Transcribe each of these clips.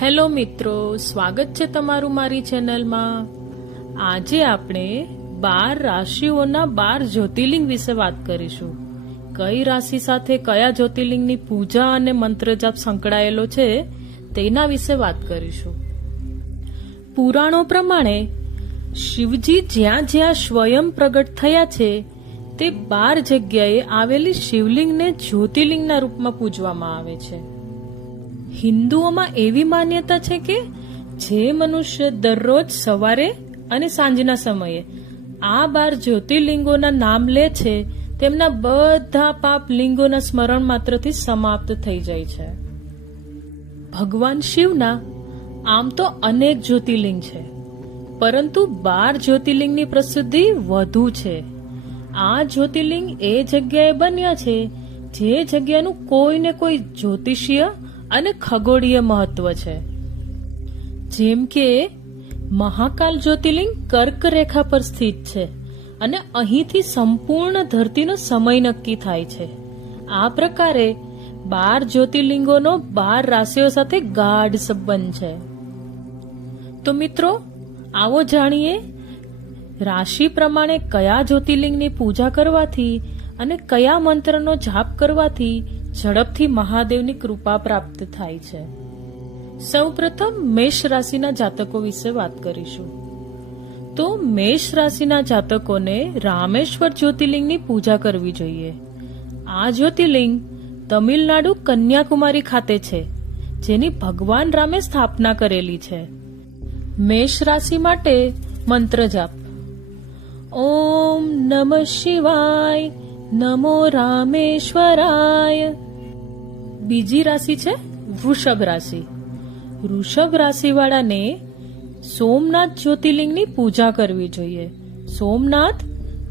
Hello મિત્રો, સ્વાગત છે તમારું મારી ચેનલમાં. આજે આપણે બાર રાશિઓના બાર જ્યોતિર્લિંગ વિશે વાત કરીશું. કઈ રાશિ સાથે કયા જ્યોતિર્લિંગની પૂજા અને મંત્ર જાપ સંકળાયેલો છે, તેના વિશે વાત કરીશું. પુરાણો પ્રમાણે, શિવજી જ્યાં જ્યાં સ્વયં પ્રગટ થયા છે, તે બાર જગ્યાએ આવેલી શિવલિંગને જ્યોતિર્લિંગના રૂપમાં પૂજવામાં આવે છે. હિન્દુઓમાં એવી માન્યતા છે કે જે મનુષ્ય દરરોજ સવારે અને સાંજના સમયે આ બાર જ્યોતિર્લિંગોના નામ લે છે, તેમના બધા પાપ લિંગોના સ્મરણ માત્રથી સમાપ્ત થઈ જાય છે. ભગવાન શિવના આમ તો અનેક જ્યોતિર્લિંગ છે, પરંતુ બાર જ્યોતિર્લિંગની પ્રસિદ્ધિ વધુ છે. આ જ્યોતિર્લિંગ એ જગ્યાએ બન્યા છે, જે જગ્યાનું કોઈને કોઈ જ્યોતિષીય અને ખગોળીય મહત્વ છે. જેમ કે, મહાકાલ જ્યોતિર્લિંગ કર્ક રેખા પર સ્થિત છે અને અહીંથી સંપૂર્ણ ધરતીનો સમય નક્કી થાય છે. આ પ્રકારે બાર જ્યોતિર્લિંગોનો બાર રાશિઓ સાથે ગાઢ સંબંધ છે. તો મિત્રો, આવો જાણીએ રાશિ પ્રમાણે કયા જ્યોતિર્લિંગની પૂજા કરવાથી અને કયા મંત્રનો જાપ કરવાથી ઝડપથી મહાદેવની કૃપા પ્રાપ્ત થાય છે. સૌપ્રથમ મેષ રાશિના જાતકો વિશે વાત કરીશું. તો મેષ રાશિના જાતકોને રામેશ્વર જ્યોતિર્લિંગની પૂજા કરવી જોઈએ. આ જ્યોતિર્લિંગ તમિલનાડુ કન્યાકુમારી ખાતે છે, જેની ભગવાન રામે સ્થાપના કરેલી છે. મેષ રાશિ માટે મંત્ર જાપ. ઓમ નમ શિવાય, નમો રામેશ્વરાય. બીજી રાશિ છે વૃષભ રાશિ. વૃષભ રાશિવાળાને સોમનાથ જ્યોતિર્લિંગની પૂજા કરવી જોઈએ. સોમનાથ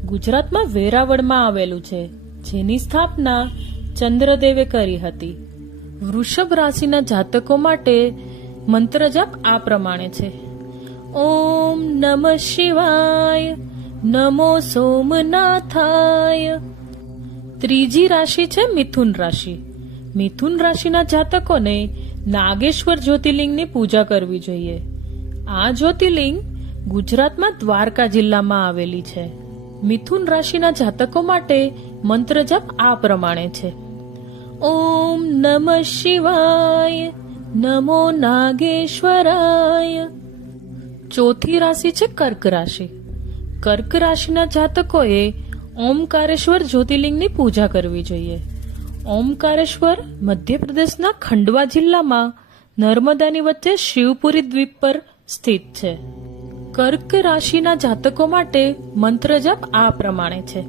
ગુજરાતમાં વેરાવળમાં આવેલું છે, જેની સ્થાપના ચંદ્રદેવે કરી હતી. વૃષભ રાશિના જાતકો માટે મંત્ર જપ આ પ્રમાણે છે. ઓમ નમ શિવાય, નમો સોમનાથાય. ત્રીજી રાશિ છે મિથુન રાશિ. મિથુન રાશિના જાતકોને નાગેશ્વર જ્યોતિર્લિંગની પૂજા કરવી જોઈએ. આ જ્યોતિર્લિંગ ગુજરાતમાં દ્વારકા જિલ્લામાં આવેલી છે. મિથુન રાશિના જાતકો માટે મંત્ર જપ આ પ્રમાણે છે. ઓમ નમ શિવાય, નમો નાગેશ્વરાય. ચોથી રાશિ છે કર્ક રાશિ. કર્ક રાશિના જાતકોએ ઓમકારેશ્વર જ્યોતિર્લિંગની પૂજા કરવી જોઈએ. ઓમકારેશ્વર, મધ્યપ્રદેશના ખંડવા જિલ્લામાં નર્મદાની વચ્ચે શિવપુરી દ્વીપ પર સ્થિત છે. કર્ક રાશિના જાતકો માટે મંત્ર જપ આ પ્રમાણે છે.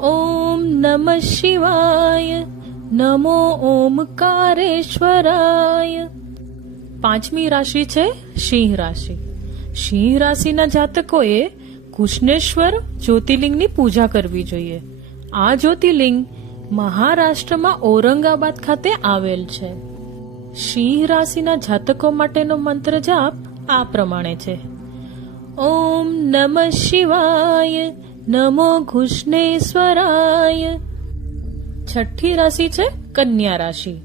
ઓમ નમ શિવાય, નમો ઓમકારેશ્વરાય. પાંચમી રાશિ છે સિંહ રાશિ. સિંહ રાશિના જાતકોએ કૃષ્ણેશ્વર જ્યોતિર્લિંગની પૂજા કરવી જોઈએ. આ જ્યોતિર્લિંગ મહારાષ્ટ્રમાં ઔરંગાબાદ ખાતે આવેલ છે. સિંહ રાશિના જાતકો માટેનો મંત્ર જાપ આ પ્રમાણે છે. ઓમ નમ શિવાય, નમો ઘુષ્ણેશ્વરાય. છઠ્ઠી રાશિ છે કન્યા રાશિ.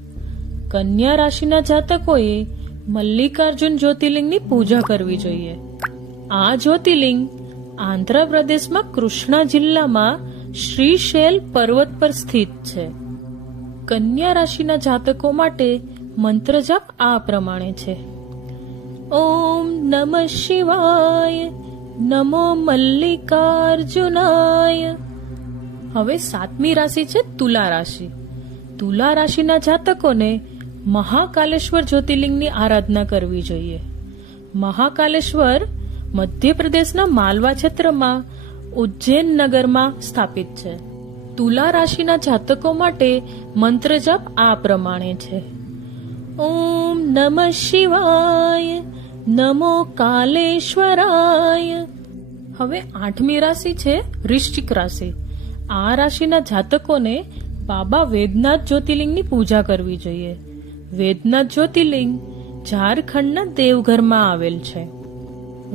કન્યા રાશિના જાતકોએ મલ્લિકાર્જુન જ્યોતિર્લિંગની પૂજા કરવી જોઈએ. આ જ્યોતિર્લિંગ આંધ્રપ્રદેશમાં કૃષ્ણા જિલ્લામાં શ્રીશૈલ પર્વત પર સ્થિત છે. કન્યા રાશિના જાતકો માટે મંત્ર જપ આ પ્રમાણે છે. ઓમ નમ શિવાય, નમો મલ્લિકાર્જુનાય. હવે સાતમી રાશિ છે તુલા રાશિ. તુલા રાશિના જાતકોને મહાકાલેશ્વર જ્યોતિર્લિંગની આરાધના કરવી જોઈએ. મહાકાલેશ્વર મધ્યપ્રદેશના માલવા ક્ષેત્રમાં ઉજ્જૈન નગરમાં સ્થાપિત છે. તુલા રાશિના જાતકો માટે મંત્ર જપ આ પ્રમાણે છે. ઓમ નમ શિવાય, નમો કાલેશ્વરાય. હવે આઠમી રાશિ છે વૃશ્ચિક રાશિ. આ રાશિના જાતકોને બાબા વેદનાથ જ્યોતિર્લિંગની પૂજા કરવી જોઈએ. વેદનાથ જ્યોતિર્લિંગ ઝારખંડના દેવઘરમાં આવેલ છે.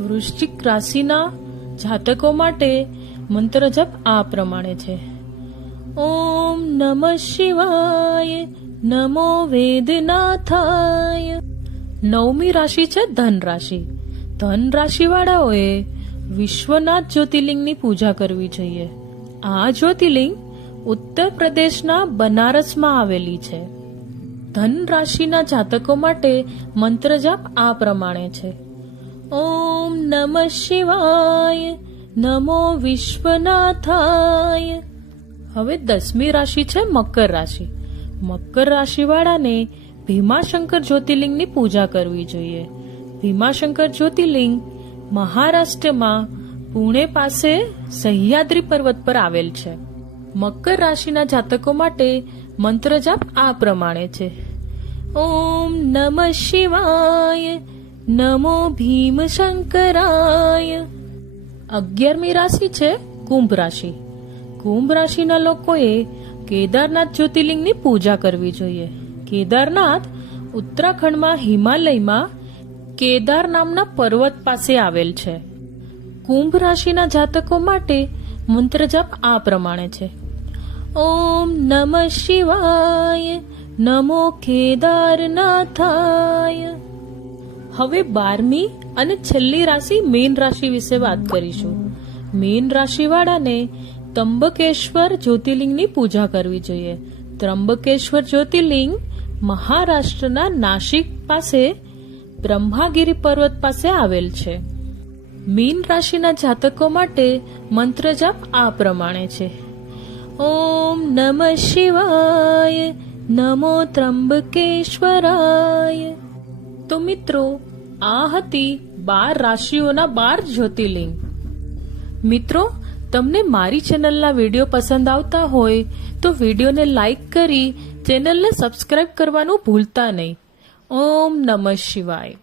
વૃશ્ચિક રાશિના જાતકો માટે મંત્ર જપ આ પ્રમાણે છે. ઓમ નમ શિવાય, નમો વેદનાથાય. નવમી રાશિ છે ધન રાશિ. ધન રાશિ વાળાઓએ વિશ્વનાથ જ્યોતિર્લિંગની પૂજા કરવી જોઈએ. આ જ્યોતિર્લિંગ ઉત્તર પ્રદેશના બનારસમાં આવેલી છે. ધન રાશિના જાતકો માટે મંત્ર જાપ આ પ્રમાણે છે. ઓમ નમઃ શિવાય, નમો વિશ્વનાથાય. હવે દસમી રાશિ છે મકર રાશિ. મકર રાશિવાળાને ભીમાશંકર જ્યોતિર્લિંગની પૂજા કરવી જોઈએ. ભીમાશંકર જ્યોતિર્લિંગ મહારાષ્ટ્રમાં પુણે પાસે સહ્યાદ્રી પર્વત પર આવેલ છે. મકર રાશિના જાતકો માટે મંત્ર જાપ આ પ્રમાણે છે. ઓમ નમઃ શિવાય નમો ભીમ શંકરાય અગિયારમી રાશિ છે કુંભ રાશિ. કુંભ રાશિના લોકોએ કેદારનાથ જ્યોતિર્લિંગની પૂજા કરવી જોઈએ. કેદારનાથ ઉત્તરાખંડમાં હિમાલયમાં કેદાર નામના પર્વત પાસે આવેલ છે. કુંભ રાશિના જાતકો માટે મંત્ર જપ આ પ્રમાણે છે. ઓમ નમઃ શિવાય, નમો કેદારનાથાય. હવે બારમી અને છેલ્લી રાશિ મીન રાશિ વિશે વાત કરીશું. મીન રાશિવાળાને ત્રંબકેશ્વર જ્યોતિર્લિંગની પૂજા કરવી જોઈએ. ત્રંબકેશ્વર જ્યોતિર્લિંગ મહારાષ્ટ્રના નાસિક પાસે, બ્રહ્માગીરી પર્વત પાસે આવેલ છે. મીન રાશિના જાતકો માટે મંત્ર જાપ આ પ્રમાણે છે. ઓમ નમઃ શિવાય, નમો ત્રંબકેશ્વરાય. તો મિત્રો, આ હતી બાર રાશિઓના બાર જ્યોતિર્લિંગ. મિત્રો, તમને મારી ચેનલના વીડિયો પસંદ આવતા હોય તો વિડીયોને લાઈક કરી ચેનલને સબસ્ક્રાઇબ કરવાનું ભૂલતા નહીં. ઓમ નમઃ શિવાય.